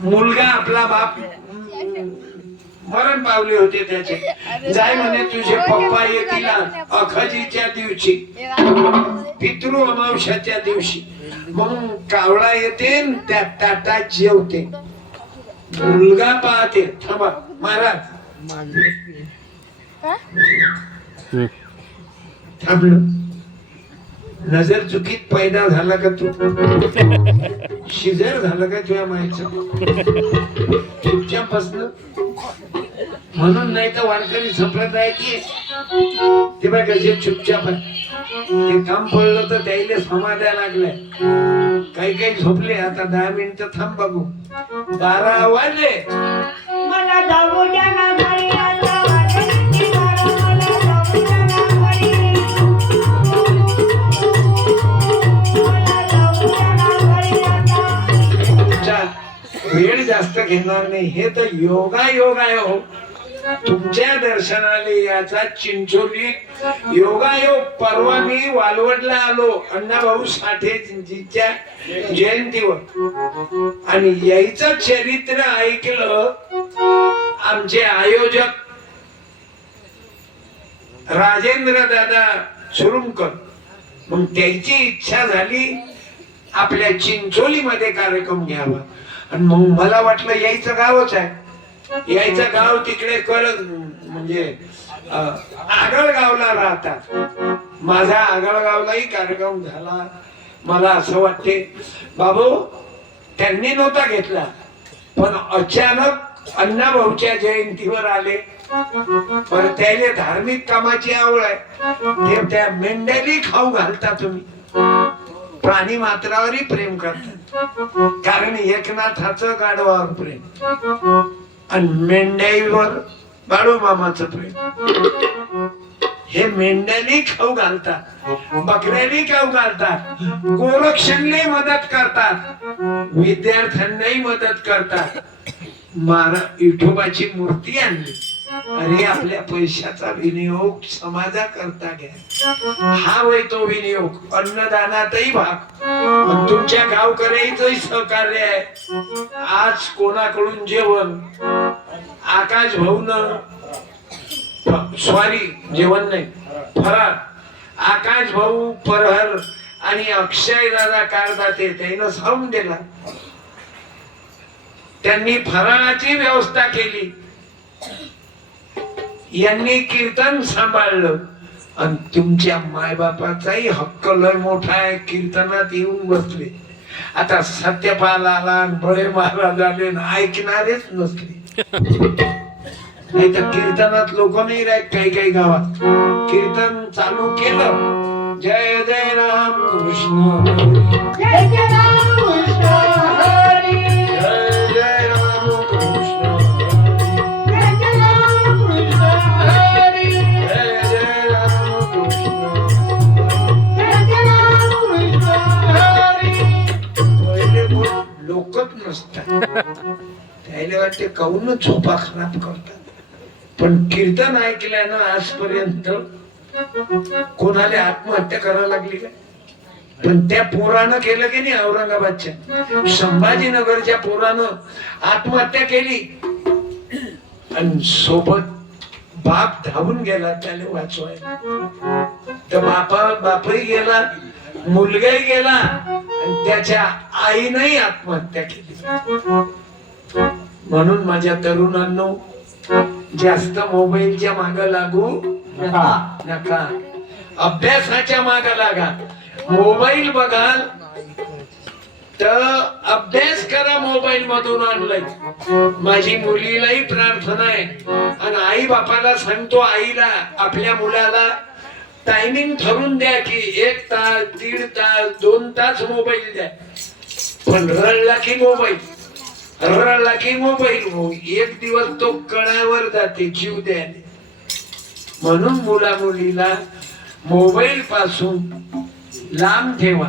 मुलगा आपला बाप मरण पावले होते त्याचे, जाय म्हणे तुझे पप्पा येतील अखजीच्या दिवशी, पितृ अमावस्याच्या दिवशी. मग कावळा येते त्या ताटात जेवते. मुलगा पाहते, थांबा महाराज थांबलो. नजर चुकीत पैदा झाला का तू? शिजर झालं का तुझ्या मायचं? चुपचाप बसलं म्हणून, नाही तर वारकरी संप्रदाय की ते बघ कसे चुपचाप आहे. ते काम पडलं तर त्याला समाधान लागलंय. काही काही झोपले. आता 10 मिनिटं थांब बघू. 12 वाजले. मला जाऊ द्या ना घरी, वेळ जास्त घेणार नाही. हे तर योगायोग आहे हो. तुमच्या दर्शनाला याचा चिंचोलीत योगायोग. परवा मी वालवडला आलो अण्णाभाऊ साठेजींच्या जयंतीवर आणि याचं चरित्र ऐकलं. आमचे आयोजक राजेंद्र दादा सुरुमकर, मग त्याची इच्छा झाली आपल्या चिंचोली मध्ये कार्यक्रम घ्यावा. आणि मग मला वाटलं यायचं गावच आहे. यायचं गाव तिकडे करत म्हणजे आगळगावला राहतात. माझा आगळगावलाही कार्यक्रम झाला. मला असं वाटते बाबू त्यांनी नव्हता घेतला, पण अचानक अण्णाभाऊच्या जयंतीवर आले. पण त्याने धार्मिक कामाची आवड आहे. ते त्या मेंढ्याली खाऊ घालता तुम्ही. प्राणी मात्रावरही प्रेम करतात, कारण एकनाथाचं गाढवावर प्रेम आणि मेंढ्याईवर बाळू मामाचं प्रेम. हे मेंढ्याली खाऊ घालतात, बकऱ्याली खाऊ घालतात, गोरक्षणले मदत करतात, विद्यार्थ्यांनाही मदत करतात. विठोबाची मूर्ती आणली. अरे आपल्या पैशाचा विनियोग समाजाकरता घ्या. हा वय तो विनियोग. अन्नदानातही भाग. तुमच्या गावकऱ्याचंही सहकार्य आहे. आज कोणाकडून जेवण, आकाश भाऊन सॉरी जेवण नाही फराळ, आकाश भाऊ परहर आणि अक्षय दादा कारदाते त्यानं सांगून दिला. त्यांनी फराळाची व्यवस्था केली. यांनी कीर्तन सांभाळलं. आणि तुमच्या मायबापाचाही हक्क लय मोठा आहे. कीर्तनात येऊन बसले. आता सत्यपाल आला, बळे महाराज आले, ऐकणारेच नसले. नाही तर कीर्तनात लोक नाही राहत. काही काही गावात कीर्तन चालू केलं, जय जय राम कृष्ण जय जय राम कृष्ण हरी, जय जय राम कृष्ण, जय जय राम कृष्ण हरी, जय जय राम कृष्ण, जय जय राम कृष्ण हरी. पहिले लोकच नसतात. त्याला वाटते काहून झोपा खराब करतात. पण कीर्तन ऐकल्यानं आजपर्यंत कोणाला आत्महत्या करायला लागली का? पण त्या पोरानं केलं की नाही. औरंगाबादच्या संभाजीनगरच्या पोरानं आत्महत्या केली आणि सोबत बाप धावून गेला त्याला वाचवायला. तर बापही गेला, मुलगाही गेला आणि त्याच्या आईनंही आत्महत्या केली. म्हणून माझ्या तरुणांनो, जास्त मोबाईलच्या माग लागू नका. अभ्यासाच्या माग लागा. मोबाईल बघाल तर अभ्यास करा. मोबाईल मधून आणलंय. माझी मुलीलाही प्रार्थना आहे आणि आई बापाला सांगतो, आईला आपल्या मुलाला टायमिंग ठरवून द्या की 1 तास 1.5 तास 2 तास मोबाईल द्या. पण रडला की मोबाईल, रडला की मोबाईल. एक दिवस तो कणावर जाते जीव द्यायला. म्हणून मुला मुलीला मोबाईल पासून लांब ठेवा.